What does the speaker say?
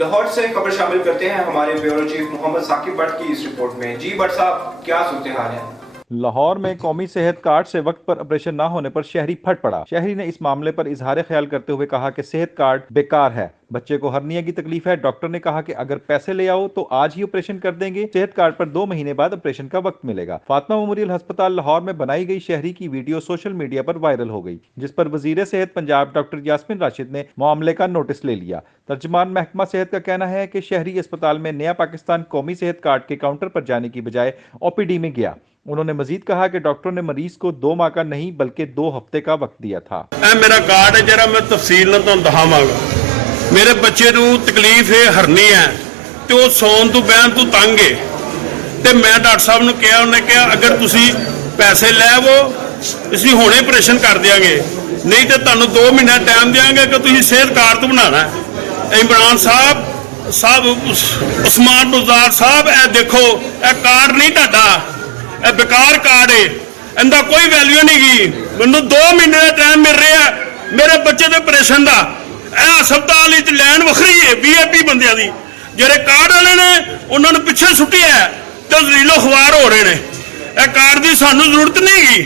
लाहौर से खबर शामिल करते हैं हमारे ब्यूरो चीफ मोहम्मद साकिब भट्ट की इस रिपोर्ट में। जी भट्ट साहब, क्या सूरत हाल है? लाहौर में कौमी सेहत कार्ड से वक्त पर ऑपरेशन न होने पर शहरी फट पड़ा। शहरी ने इस मामले पर इजहार ख्याल करते हुए कहा कि सेहत कार्ड बेकार है, बच्चे को हर्निया की तकलीफ है। डॉक्टर ने कहा कि अगर पैसे ले आओ तो आज ही ऑपरेशन कर देंगे। सेहत कार्ड पर 2 महीने बाद ऑपरेशन का वक्त मिलेगा। फातिमा मेमोरियल अस्पताल लाहौर में बनाई गई शहरी की वीडियो सोशल मीडिया पर वायरल हो गई, जिस पर वजीर सेहत पंजाब डॉक्टर यास्मीन राशिद ने मामले का नोटिस ले लिया। तर्जुमान महकमा सेहत का कहना है कि शहरी अस्पताल में नया पाकिस्तान कौमी सेहत कार्ड के काउंटर पर जाने की बजाय OPD में गया। उन्होंने मजीद कहा कि डॉक्टर ने मरीज को 2 माह का नहीं बल्कि 2 हफ्ते का वक्त दिया था। मेरा कार्ड है जरा मैं तफसील ना तुहानू दखावांगा। मेरे बच्चे नू तकलीफ है, हरनी है ते वो सौन तो बहन तो तंग है ते मैं डॉक्टर साहब नू कहा, उन्हें कहा अगर तुसी पैसे ले वो ਅਸੀਂ ਹੁਣੇ ऑपरेशन कर देंगे, नहीं तो तुहानू 2 महीना टाइम देंगे कि तुसी सेहत कार्ड तो बनाना है। इमरान साहब उस्मान बुज़दार साहब, ए देखो ए कार्ड नहीं तुहाडा, ए बेकार कार्ड है, इनका कोई वैल्यू नहीं गी। मैनू 2 महीने का टाइम मिल रहा है मेरे बच्चे के ऑपरेशन का। हस्पताल लैन वखरी है VIP बंदियां दी, जेडे कार्ड वाले ने उन्होंने पिछे सुटिया तो जलीलो खुआर हो रहे हैं। कार्ड की सानू जरूरत नहीं गी।